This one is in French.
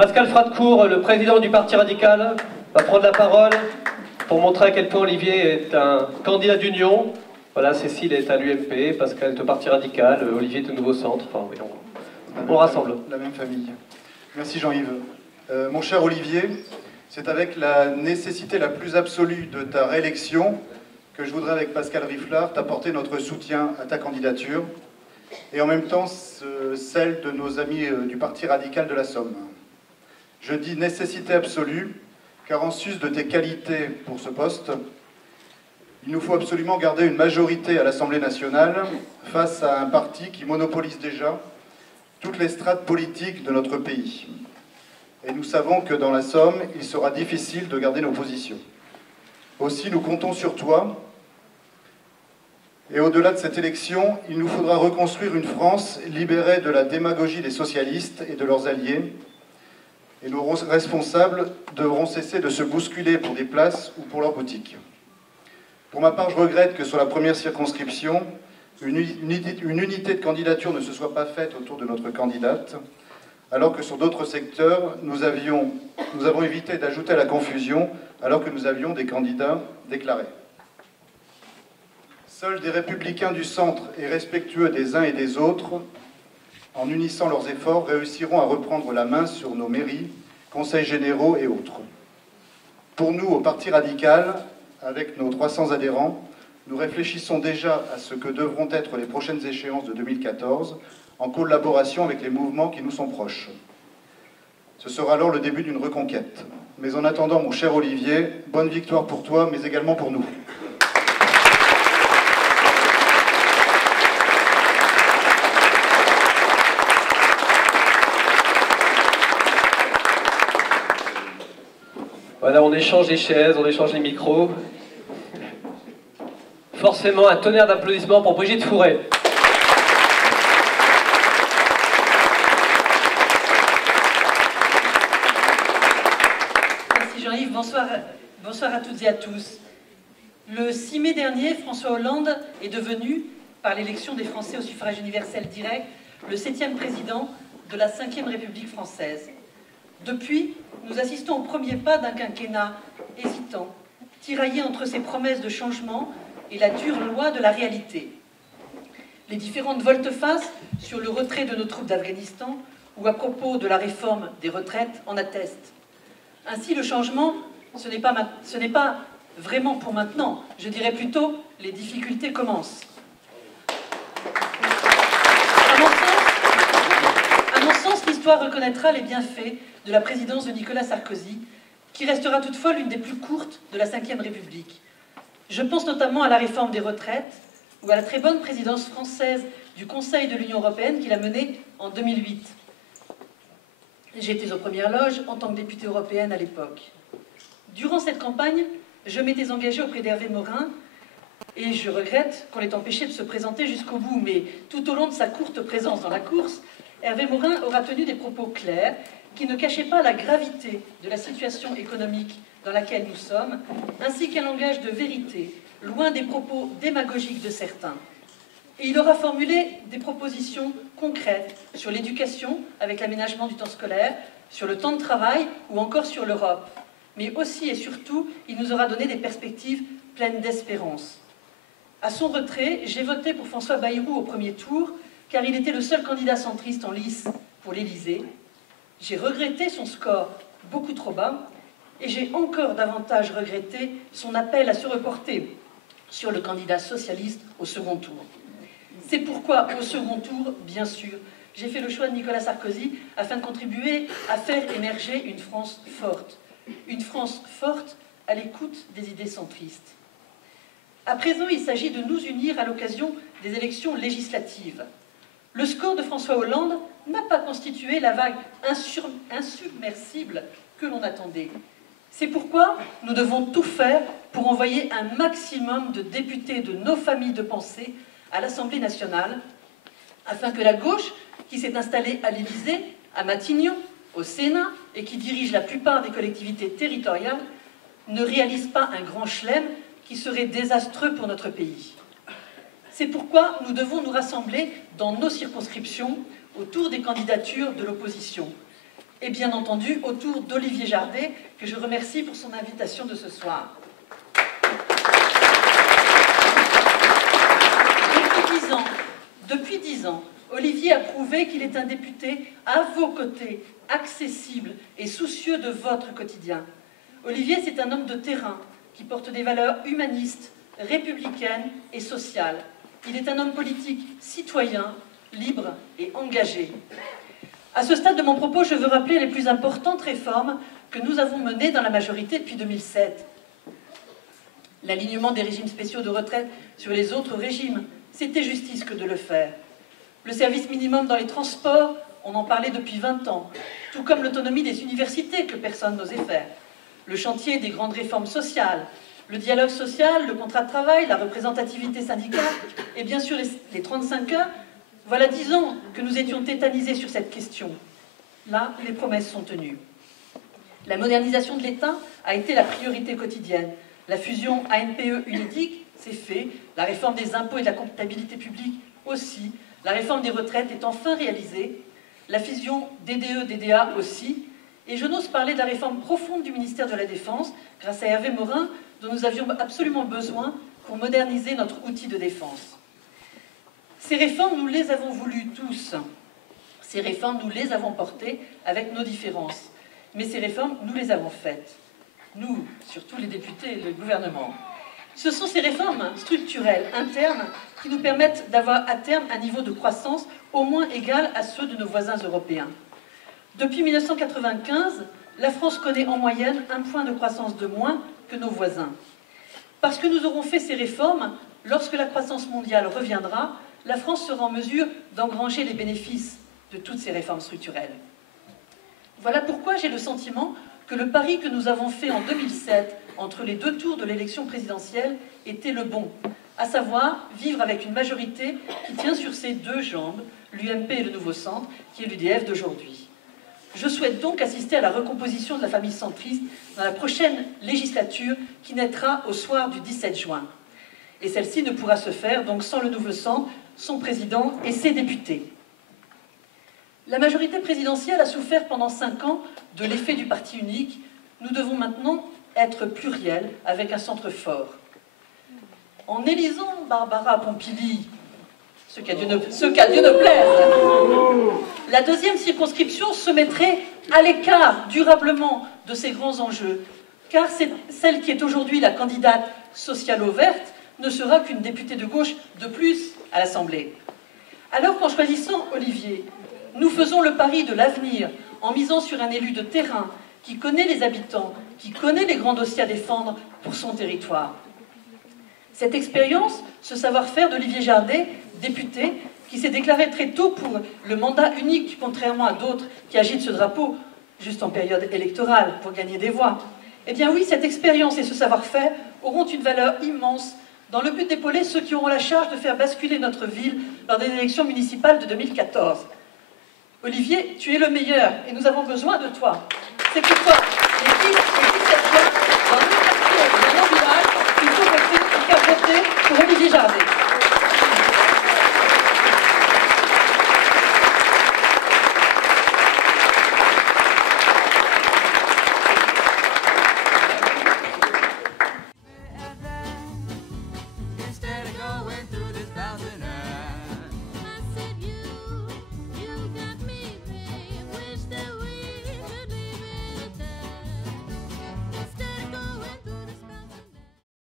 Pascal Fratcourt, le président du Parti radical, va prendre la parole pour montrer à quel point Olivier est un candidat d'union. Voilà, Cécile est à l'UMP, Pascal est au Parti radical, Olivier est au Nouveau Centre. Enfin, oui, on rassemble. La même famille. Merci Jean-Yves. Mon cher Olivier, c'est avec la nécessité la plus absolue de ta réélection que je voudrais, avec Pascal Riflard, t'apporter notre soutien à ta candidature et en même temps celle de nos amis du Parti radical de la Somme. Je dis nécessité absolue, car en sus de tes qualités pour ce poste, il nous faut absolument garder une majorité à l'Assemblée nationale face à un parti qui monopolise déjà toutes les strates politiques de notre pays. Et nous savons que dans la Somme, il sera difficile de garder nos positions. Aussi, nous comptons sur toi. Et au-delà de cette élection, il nous faudra reconstruire une France libérée de la démagogie des socialistes et de leurs alliés. Et nos responsables devront cesser de se bousculer pour des places ou pour leurs boutiques. Pour ma part, je regrette que sur la première circonscription, une unité de candidature ne se soit pas faite autour de notre candidate, alors que sur d'autres secteurs, nous avons évité d'ajouter à la confusion, alors que nous avions des candidats déclarés. Seuls des républicains du centre et respectueux des uns et des autres, en unissant leurs efforts, réussiront à reprendre la main sur nos mairies, conseils généraux et autres. Pour nous, au Parti radical, avec nos 300 adhérents, nous réfléchissons déjà à ce que devront être les prochaines échéances de 2014, en collaboration avec les mouvements qui nous sont proches. Ce sera alors le début d'une reconquête. Mais en attendant, mon cher Olivier, bonne victoire pour toi, mais également pour nous. Voilà, on échange les chaises, on échange les micros. Forcément, un tonnerre d'applaudissements pour Brigitte Fourré. Merci Jean-Yves, bonsoir à toutes et à tous. Le 6 mai dernier, François Hollande est devenu, par l'élection des Français au suffrage universel direct, le 7e président de la 5e République française. Depuis, nous assistons au premier pas d'un quinquennat hésitant, tiraillé entre ses promesses de changement et la dure loi de la réalité. Les différentes volte-face sur le retrait de nos troupes d'Afghanistan ou à propos de la réforme des retraites en attestent. Ainsi, le changement, ce n'est pas vraiment pour maintenant. Je dirais plutôt, les difficultés commencent. À mon sens, l'histoire reconnaîtra les bienfaits de la présidence de Nicolas Sarkozy, qui restera toutefois l'une des plus courtes de la Ve République. Je pense notamment à la réforme des retraites ou à la très bonne présidence française du Conseil de l'Union européenne qu'il a menée en 2008. J'étais aux premières loges en tant que députée européenne à l'époque. Durant cette campagne, je m'étais engagée auprès d'Hervé Morin et je regrette qu'on l'ait empêché de se présenter jusqu'au bout, mais tout au long de sa courte présence dans la course, Hervé Morin aura tenu des propos clairs qui ne cachaient pas la gravité de la situation économique dans laquelle nous sommes, ainsi qu'un langage de vérité, loin des propos démagogiques de certains. Et il aura formulé des propositions concrètes sur l'éducation, avec l'aménagement du temps scolaire, sur le temps de travail ou encore sur l'Europe. Mais aussi et surtout, il nous aura donné des perspectives pleines d'espérance. À son retrait, j'ai voté pour François Bayrou au premier tour, car il était le seul candidat centriste en lice pour l'Élysée. J'ai regretté son score beaucoup trop bas, et j'ai encore davantage regretté son appel à se reporter sur le candidat socialiste au second tour. C'est pourquoi, au second tour, bien sûr, j'ai fait le choix de Nicolas Sarkozy afin de contribuer à faire émerger une France forte. Une France forte à l'écoute des idées centristes. À présent, il s'agit de nous unir à l'occasion des élections législatives. Le score de François Hollande n'a pas constitué la vague insubmersible que l'on attendait. C'est pourquoi nous devons tout faire pour envoyer un maximum de députés de nos familles de pensée à l'Assemblée nationale, afin que la gauche, qui s'est installée à l'Élysée, à Matignon, au Sénat, et qui dirige la plupart des collectivités territoriales, ne réalise pas un grand chelem qui serait désastreux pour notre pays. C'est pourquoi nous devons nous rassembler dans nos circonscriptions autour des candidatures de l'opposition. et bien entendu autour d'Olivier Jardet, que je remercie pour son invitation de ce soir. Depuis 10 ans, Olivier a prouvé qu'il est un député à vos côtés, accessible et soucieux de votre quotidien. Olivier, c'est un homme de terrain qui porte des valeurs humanistes, républicaines et sociales. Il est un homme politique citoyen, libre et engagé. À ce stade de mon propos, je veux rappeler les plus importantes réformes que nous avons menées dans la majorité depuis 2007. L'alignement des régimes spéciaux de retraite sur les autres régimes, c'était justice que de le faire. Le service minimum dans les transports, on en parlait depuis 20 ans, tout comme l'autonomie des universités que personne n'osait faire. Le chantier des grandes réformes sociales, le dialogue social, le contrat de travail, la représentativité syndicale et bien sûr les 35 heures. Voilà 10 ans que nous étions tétanisés sur cette question. Là, les promesses sont tenues. La modernisation de l'État a été la priorité quotidienne. La fusion ANPE-UNEDIC, c'est fait. La réforme des impôts et de la comptabilité publique aussi. La réforme des retraites est enfin réalisée. La fusion DDE-DDA aussi. Et je n'ose parler de la réforme profonde du ministère de la Défense, grâce à Hervé Morin, dont nous avions absolument besoin pour moderniser notre outil de défense. Ces réformes, nous les avons voulues tous. Ces réformes, nous les avons portées avec nos différences. Mais ces réformes, nous les avons faites. Nous, surtout les députés et le gouvernement. Ce sont ces réformes structurelles, internes, qui nous permettent d'avoir à terme un niveau de croissance au moins égal à ceux de nos voisins européens. Depuis 1995, la France connaît en moyenne 1 point de croissance de moins que nos voisins. Parce que nous aurons fait ces réformes, lorsque la croissance mondiale reviendra, la France sera en mesure d'engranger les bénéfices de toutes ces réformes structurelles. Voilà pourquoi j'ai le sentiment que le pari que nous avons fait en 2007 entre les 2 tours de l'élection présidentielle était le bon, à savoir vivre avec une majorité qui tient sur ses 2 jambes, l'UMP et le Nouveau Centre, qui est l'UDF d'aujourd'hui. Je souhaite donc assister à la recomposition de la famille centriste dans la prochaine législature qui naîtra au soir du 17 juin. Et celle-ci ne pourra se faire donc sans le Nouveau Centre, son président et ses députés. La majorité présidentielle a souffert pendant 5 ans de l'effet du parti unique. Nous devons maintenant être pluriels avec un centre fort. En élisant Barbara Pompili, ce qu'à Dieu ne plaise, la 2e circonscription se mettrait à l'écart durablement de ces grands enjeux, car celle qui est aujourd'hui la candidate socialo-verte ne sera qu'une députée de gauche de plus à l'Assemblée. Alors qu'en choisissant Olivier, nous faisons le pari de l'avenir en misant sur un élu de terrain qui connaît les habitants, qui connaît les grands dossiers à défendre pour son territoire. Cette expérience, ce savoir-faire d'Olivier Jardet, député, qui s'est déclaré très tôt pour le mandat unique, contrairement à d'autres qui agitent ce drapeau juste en période électorale pour gagner des voix. Eh bien oui, cette expérience et ce savoir-faire auront une valeur immense dans le but d'épauler ceux qui auront la charge de faire basculer notre ville lors des élections municipales de 2014. Olivier, tu es le meilleur et nous avons besoin de toi. C'est pour toi. Les pistes